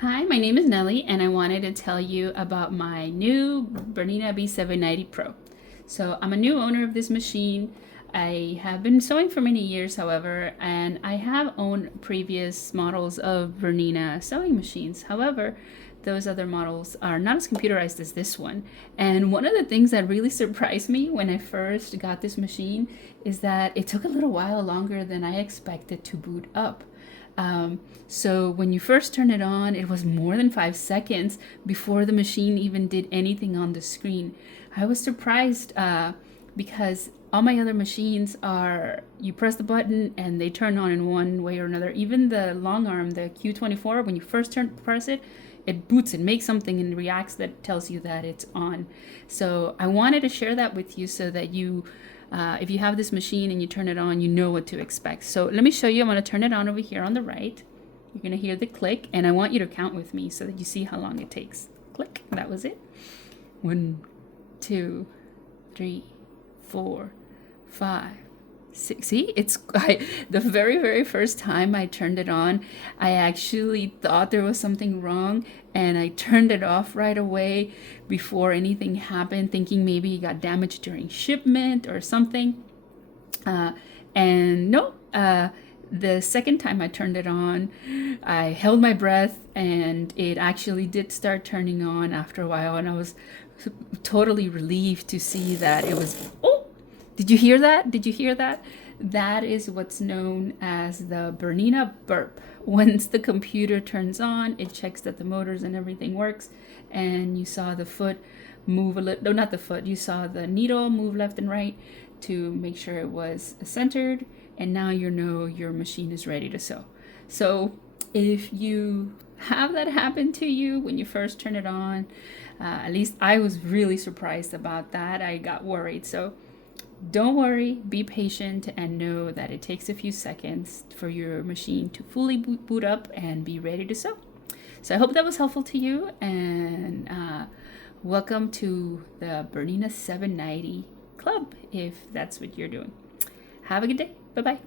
Hi, my name is Nelly, and I wanted to tell you about my new Bernina B790 PRO. So, I'm a new owner of this machine. I have been sewing for many years, however, and I have owned previous models of Bernina sewing machines. However, those other models are not as computerized as this one. And one of the things that really surprised me when I first got this machine is that it took a little while longer than I expected to boot up. So when you first turn it on, it was more than 5 seconds before the machine even did anything on the screen. I was surprised because all my other machines are you press the button and they turn on in one way or another. Even the long arm, the Q24, when you first press it, it boots and makes something and reacts that tells you that it's on. So I wanted to share that with you so that if you have this machine and you turn it on, you know what to expect. So let me show you. I'm going to turn it on over here on the right. You're going to hear the click, and I want you to count with me so that you see how long it takes. Click. That was it. 1, 2, 3, 4, 5, 6. See, the very first time I turned it on, I actually thought there was something wrong, and I turned it off right away before anything happened, thinking maybe it got damaged during shipment or something. And no, the second time I turned it on, I held my breath, and it actually did start turning on after a while, and I was totally relieved to see that it was. Oh, did you hear that? Did you hear that? That is what's known as the Bernina burp. Once the computer turns on, it checks that the motors and everything works, and you saw the foot move a little. No, not the foot. You saw the needle move left and right to make sure it was centered, and now you know your machine is ready to sew. So if you have that happen to you when you first turn it on, at least I was really surprised about that. I got worried. So don't worry, be patient, and know that it takes a few seconds for your machine to fully boot up and be ready to sew. So I hope that was helpful to you, and welcome to the Bernina 790 Club if that's what you're doing. Have a good day. Bye bye.